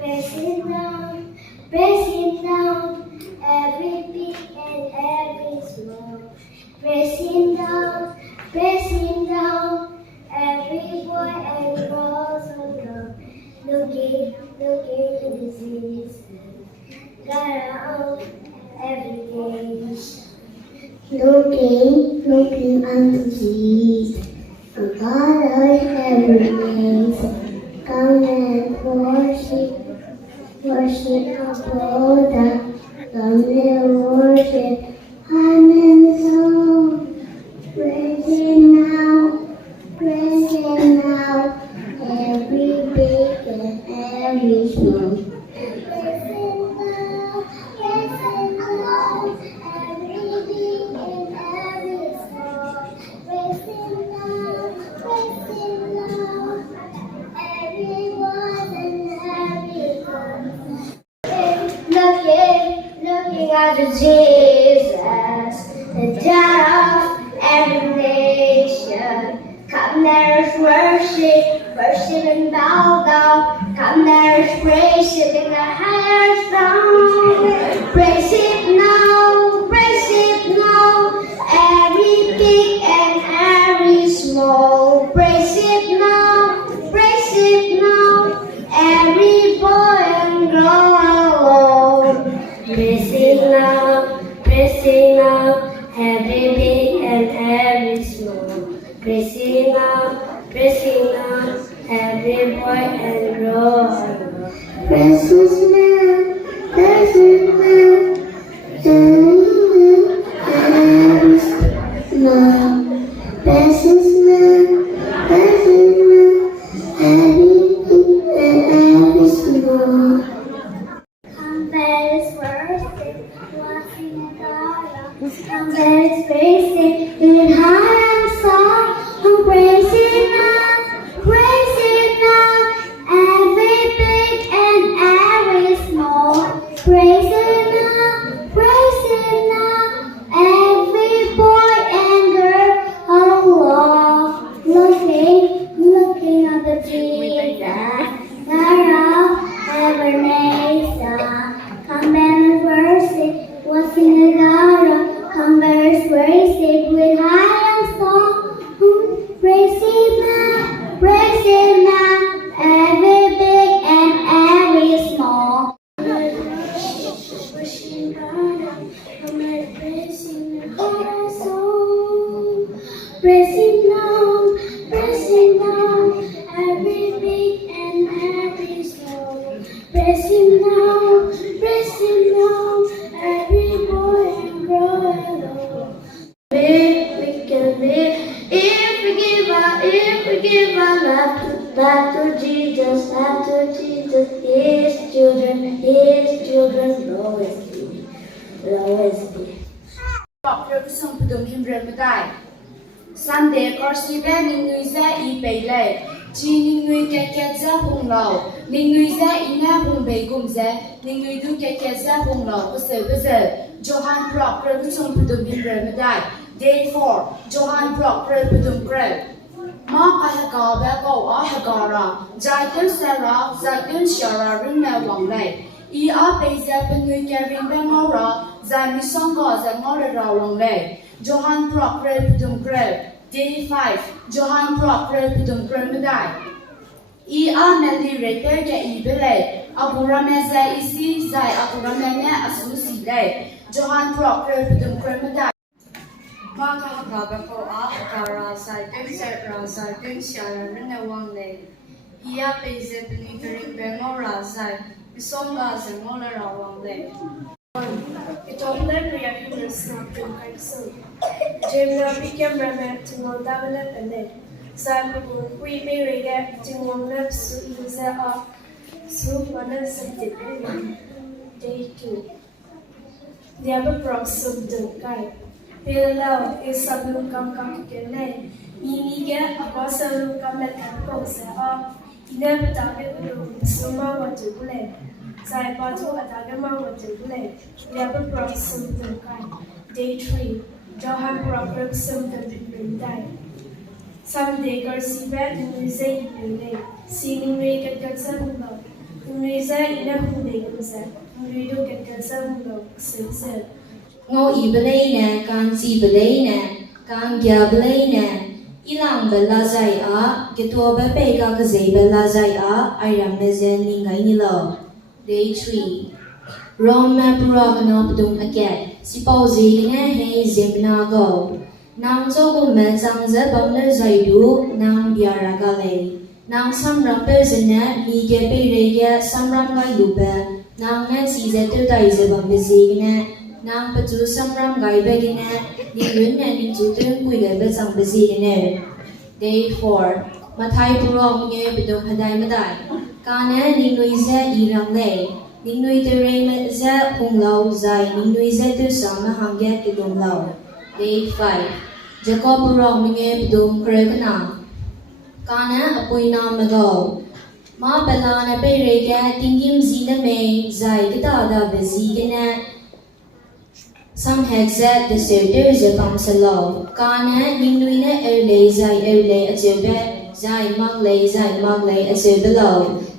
press him down, every big and every small. Press him down, every boy and girl so young. Looking at disease, got out every day. Looking at disease, got out every day. Come and worship our Buddha. Come and worship Amen. So praise Him now, every big and every small. Praise Him now, every big and every small. Praise Him now, every word and every word. Looking at Jesus, the God of every nation. Come let us worship and bow down. Come let us praise Him in the highest sound. Praise Him now, every big and every small. Praise Him now, every boy and girl alone. Praise Him now, every big and every small. Praise Him now, every boy and girl alone. Praise Him now, every small. Praise Him now, every small. Come let us worship, walking in God. Come let us praise Him in high and song. Praise Him now, every big and every small. Praise Him now, every boy and girl along. Looking at the Jesus, God of every nation. Come and worship, what's in the God. Come and worship with high and song. Praise Him now, every big and every small. Worship God, come and praise Him in our soul. Praise Him now, every big and every small. Praise Him now, every boy and girl alone. We can live if we give our love back to Jesus, His children, lowest be. Doctor Kusum Pudum Himbre Madai. Sunday Corsiva Ninguiza E Baylay. Chi Ningui Kakeza Hung Low. Ninguiza Ina Hung Begumze. Ninguidu Kakeza Hung Low. Johan Proctor Kusum Pudum Himbre Madai. Day 4. Johan Proctor Pudum Grave. Ma Kahaka Go Ahagara. Zaitun Sarah, Zaitun Shara Rinna Wanglay. E. A. Beza Penui Garing Bangora. Zame Songa Zamora Wanglay. Johan Proctor Pudum Grave. Day 5. Johan Proctor Pudum Grave. E. A. Melly Rete Ga Ibele. Aburameza Isi Zai Aburamene Asusi Day. Johan Proctor Pudum Grave. Maka Habako Ahara Zaitun Shara Rinna Wanglay. E. A. Beza Penui Garing Bangora Zai. Songa Zamora Wanglay. Ito'y reactions natin kay Sue. Jemna bigyan ramen tingong dabalat ane. Sa mga kuibay rega tingong lap su iza a su mana sa tipi. Day 2. Diaba proxum dengkai. Pilalaw isa lukam kakikene. Mimiga ako sa lukam lekako sa a. Inap tapit ulung suma wajibule. Zai Batu Atagama Watagule, Yaba Broxum Dunkai. Day 3. Johan Broxum Dunkai. Someday Garcia and Lizzie Pele, seeing Ray at Gatsanba. người ra ý năng không bị gồm ra người đâu kẹt kẹt ra hùng đầu sớm sớm ngô ý bê lê nè càng chi bê lê nè càng gia bê lê nè ilang bê la zai á cái tua bê bê ca cái dây bê la zai á ai rằm bê zên ni ngay ni lo day 3 Rom mẹ bùra cái nọ bê dung agad si bao zì nghe hei Zeme Naga nàng cho cô mẹ sang dễ bấm nơ zai du nàng bia ra gà lê nàng sam ram bê zên nè mi gê bê rê gê sam ram gai lu bê nàng mẹ si dễ tiêu tay dễ bấm bê zì nè nàng bê chú sam ram gai bê gê nè ninh luyện nè ninh chú tuyên quy gai bê sang bê zì nè day 4 mà thay bùra nghe bê dung hadai mà đai ca nè ninh lùi dễ y răng lê ninh nuôi từ rây mà dễ hùng lâu dài ninh nuôi dễ từ sáng mà hàng ghét cái đông lâu day 5 Jacob rong nghe bdung kre kana kana apoi nam nago ma bala na pe re ga tingim zina me zai kita da bezi gena some headset the serter ze pam salo kana ning nui na erle ajebe zai mag le ajebe lo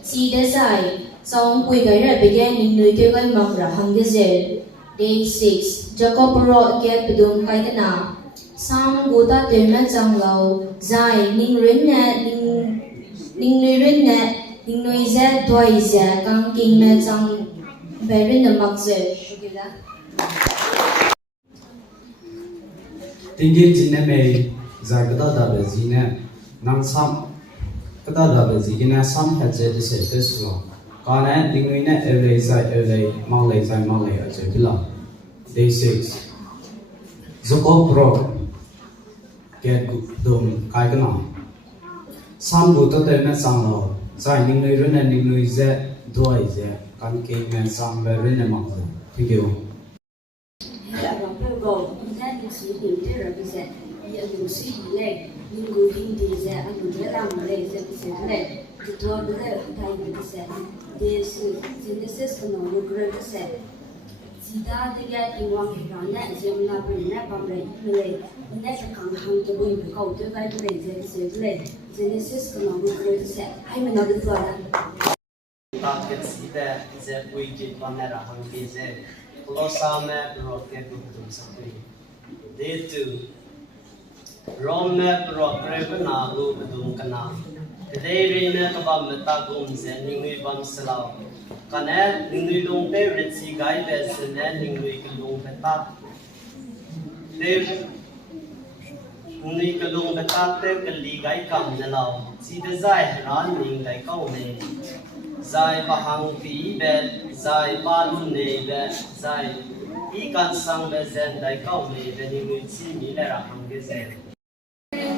si da zai song pui ga ra begin ning nui ke ga mag ra hang ge zer day 6 Jacob ro get bdung kai kana Sam gota tema chang lo zai ning rin na ning nui za doi za kang king na chang berin na mak ze tingin jine me za kada da be jine nang sam kada da be jine sam ha je de se te so kana ning nui na ele ma le a je bila day 6 zoko pro get dum kai kana sam bu to te na sang lo sai ning nui ren ning nui ze doi ze kan ke men sam be ren ma ko thank you ya ro pe go ina ni si ni te ra bi ze ya lu si le ning gu hindi ze an lu le lam le ze bi ze le ki to be le tai bi ze this genesis no lu gre ze Sida tiga tingwang hirana Zeme berina pamrai le ina sakang ham to boy kau to kai to le le Genesis kana bu kre se ai mena de zara target sida ze boy ke panera hang ke ze losame rocket dum sakri day 2 Rome rocket na lu dum kana today rena ka ba mata gum ze ningi bam salau kana ningi long pe ritsi gai be se ne ningi ka long pe ta de ningi ka long pe ta te ka li gai kam na lao si de zai ran ning gai kau ne zai ba hang pi be zai ba lu ne be zai I kan sang be zen dai kau ne be ningi chi mi le ra hang ge zen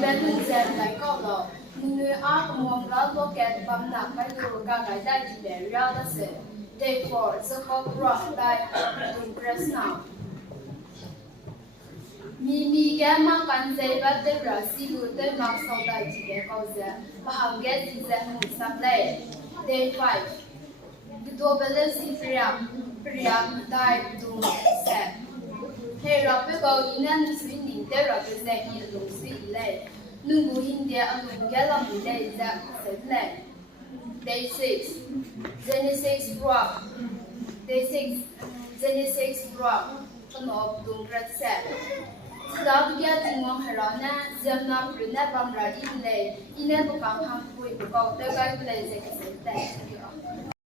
bên dân đại câu lo người ác mong ra lo kẹt bằng nặng cái đồ cả cái đại chỉ để ra đó sẽ để for the cop rock đại dùng press now mi cái mà cần dây bắt để ra xí lu để mặc sau đại chỉ để câu giờ và hàng cái gì sẽ không sắp lại day 5 cái đồ bên đây xí priam đại dùng sẽ Hey, Robby, go in and swing in there, Robby, say, you don't see lay. Nungu India and Nungala, day that said lay. Day 6, Genesis Brock. Day 6, Genesis Brock. Come up, don't get set. Stop getting on her on that, Zeme Brina Bamra in lay. In a book, I'm halfway to go, the guy plays like I said,